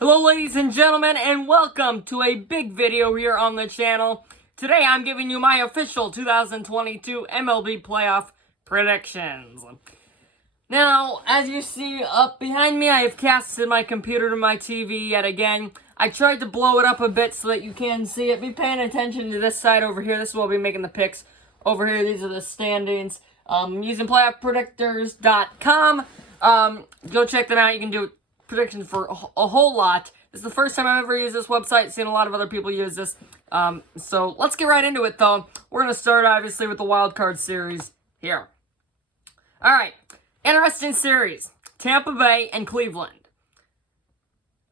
Hello ladies and gentlemen, and welcome to a big video here on the channel. Today I'm giving you my official 2022 MLB Playoff Predictions. Now, as you see up behind me, I have casted my computer to my TV yet again. I tried to blow it up a bit so that you can see it. Be paying attention to this side over here. This is where we'll be making the picks. Over here, these are the standings. Using playoffpredictors.com. Go check them out. You can do predictions for a whole lot. This is the first time I've ever used this website. Seen a lot of other people use this. So let's get right into it, though. We're going to start, obviously, with the wild card series here. All right. Interesting series. Tampa Bay and Cleveland.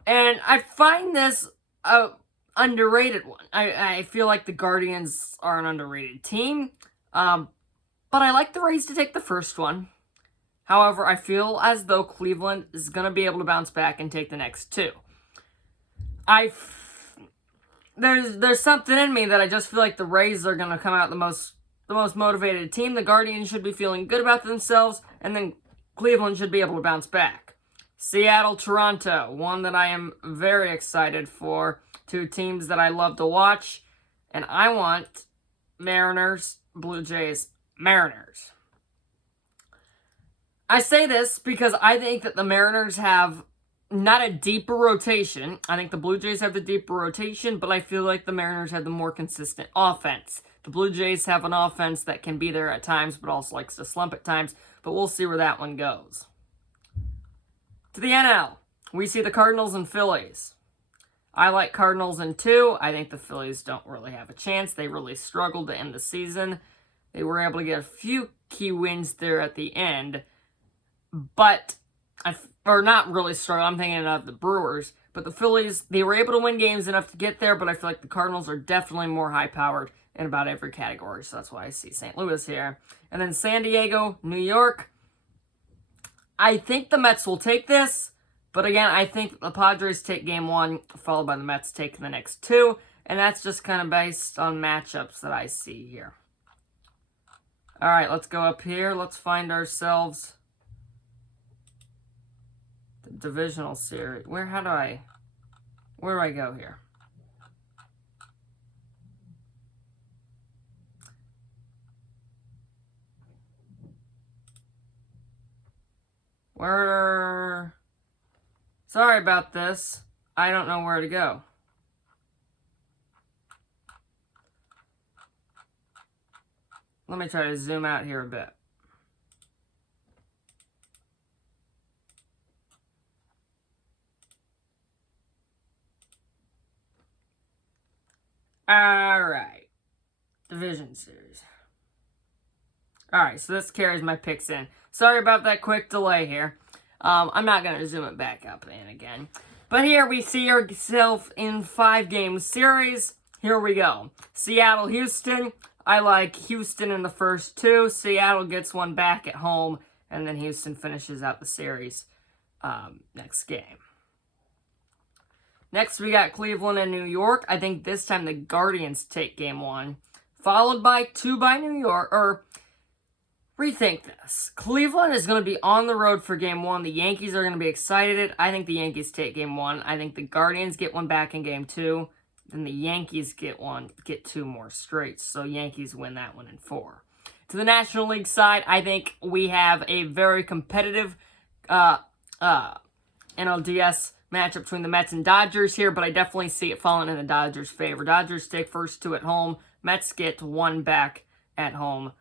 And I find this a underrated one. I feel like the Guardians are an underrated team. But I like the Rays to take the first one. However, I feel as though Cleveland is going to be able to bounce back and take the next two. There's something in me that I just feel like the Rays are going to come out the most motivated team. The Guardians should be feeling good about themselves, and then Cleveland should be able to bounce back. Seattle, Toronto, one that I am very excited for. Two teams that I love to watch, and I want Mariners, Blue Jays, Mariners. I say this because I think that the Mariners have not a deeper rotation. I think the Blue Jays have the deeper rotation, but I feel like the Mariners have the more consistent offense. The Blue Jays have an offense that can be there at times, but also likes to slump at times, but we'll see where that one goes. To the NL, we see the Cardinals and Phillies. I like Cardinals in 2. I think the Phillies don't really have a chance. They really struggled to end the season. They were able to get a few key wins there at the end, but, or not really struggle, I'm thinking of the Brewers, but the Phillies, they were able to win games enough to get there, but I feel like the Cardinals are definitely more high-powered in about every category, so that's why I see St. Louis here. And then San Diego, New York, I think the Mets will take this, but again, I think the Padres take game 1, followed by the Mets taking the next 2, and that's just kind of based on matchups that I see here. All right, let's go up here. Let's find ourselves divisional series. Where do I go here? Sorry about this. I don't know where to go. Let me try to zoom out here a bit. Alright. Division series. Alright, so this carries my picks in. Sorry about that quick delay here. I'm not going to zoom it back up in again. But here we see ourselves in 5-game series. Here we go. Seattle, Houston. I like Houston in the first 2. Seattle gets one back at home. And then Houston finishes out the series next game. Next, we got Cleveland and New York. I think this time the Guardians take game 1. Followed by 2 by New York. Or, rethink this. Cleveland is going to be on the road for game 1. The Yankees are going to be excited. I think the Yankees take game 1. I think the Guardians get one back in game 2. Then the Yankees get 2 more straight. So Yankees win that one in 4. To the National League side, I think we have a very competitive NLDS matchup between the Mets and Dodgers here, but I definitely see it falling in the Dodgers' favor. Dodgers take first 2 at home. Mets get 1 back at home.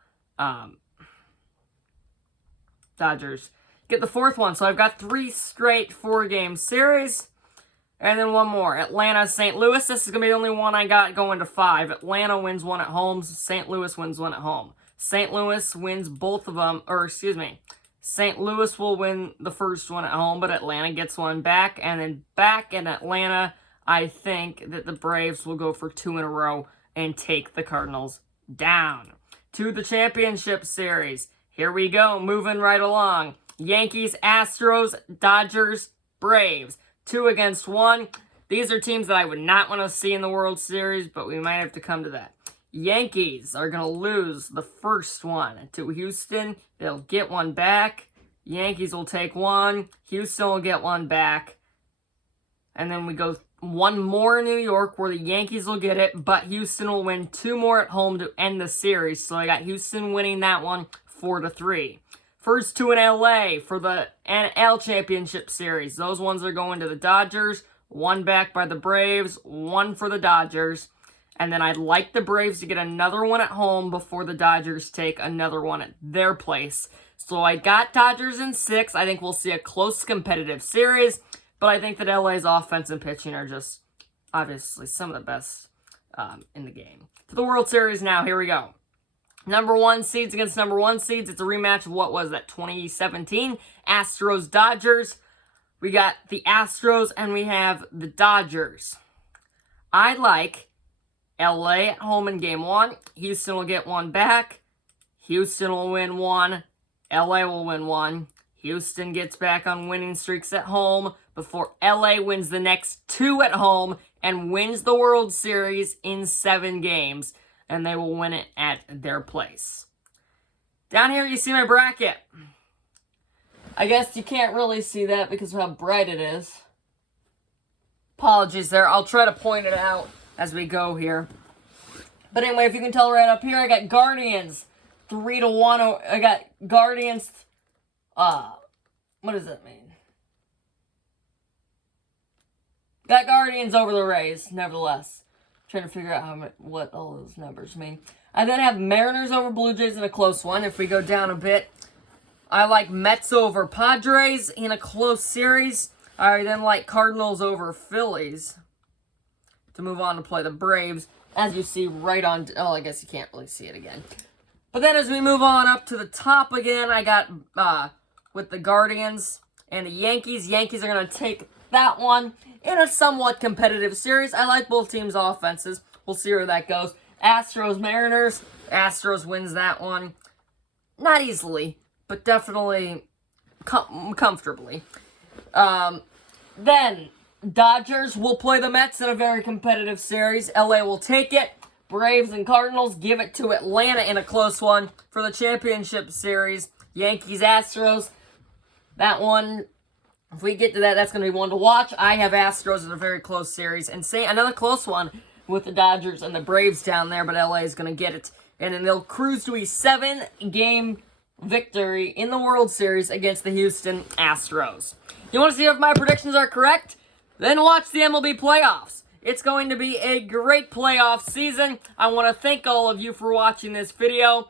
Dodgers get the 4th one. So I've got 3 straight 4-game series. And then one more. Atlanta, St. Louis. This is going to be the only one I got going to 5. Atlanta wins 1 at home. St. Louis wins 1 at home. St. Louis wins both of them. Or, excuse me. St. Louis will win the first one at home, but Atlanta gets 1 back. And then back in Atlanta, I think that the Braves will go for 2 in a row and take the Cardinals down. To the championship series. Here we go, moving right along. Yankees, Astros, Dodgers, Braves. 2 against 1. These are teams that I would not want to see in the World Series, but we might have to come to that. Yankees are going to lose the first one to Houston. They'll get 1 back. Yankees will take 1. Houston will get 1 back. And then we go one more in New York where the Yankees will get it, but Houston will win 2 more at home to end the series. So I got Houston winning that one 4-3. First 2 in LA for the NL Championship Series. Those ones are going to the Dodgers. 1 back by the Braves, 1 for the Dodgers. And then I'd like the Braves to get another one at home before the Dodgers take another one at their place. So I got Dodgers in 6. I think we'll see a close competitive series. But I think that LA's offense and pitching are just obviously some of the best in the game. To the World Series now, here we go. Number 1 seeds against number 1 seeds. It's a rematch of what was that, 2017? Astros-Dodgers. We got the Astros and we have the Dodgers. I like LA at home in game 1. Houston will get 1 back. Houston will win 1. LA will win 1. Houston gets back on winning streaks at home before LA wins the next 2 at home and wins the World Series in 7 games. And they will win it at their place. Down here you see my bracket. I guess you can't really see that because of how bright it is. Apologies there. I'll try to point it out as we go here. But anyway, if you can tell right up here, I got Guardians 3-1. I got Guardians. What does that mean? Got Guardians over the Rays, nevertheless. Trying to figure out what all those numbers mean. I then have Mariners over Blue Jays in a close one. If we go down a bit, I like Mets over Padres in a close series. I then like Cardinals over Phillies to move on to play the Braves. As you see right on... Oh, I guess you can't really see it again. But then as we move on up to the top again, I got with the Guardians and the Yankees. Yankees are going to take that one in a somewhat competitive series. I like both teams' offenses. We'll see where that goes. Astros-Mariners. Astros wins that one. Not easily, but definitely comfortably. Then, Dodgers will play the Mets in a very competitive series. LA will take it. Braves and Cardinals give it to Atlanta in a close one for the championship series. Yankees-Astros. That one, if we get to that, that's going to be one to watch. I have Astros in a very close series. And say another close one with the Dodgers and the Braves down there, but LA is going to get it. And then they'll cruise to a 7-game victory in the World Series against the Houston Astros. You want to see if my predictions are correct? Then watch the MLB Playoffs. It's going to be a great playoff season. I want to thank all of you for watching this video.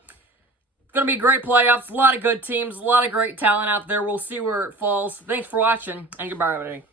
It's going to be great playoffs, a lot of good teams, a lot of great talent out there. We'll see where it falls. Thanks for watching, and goodbye, everybody.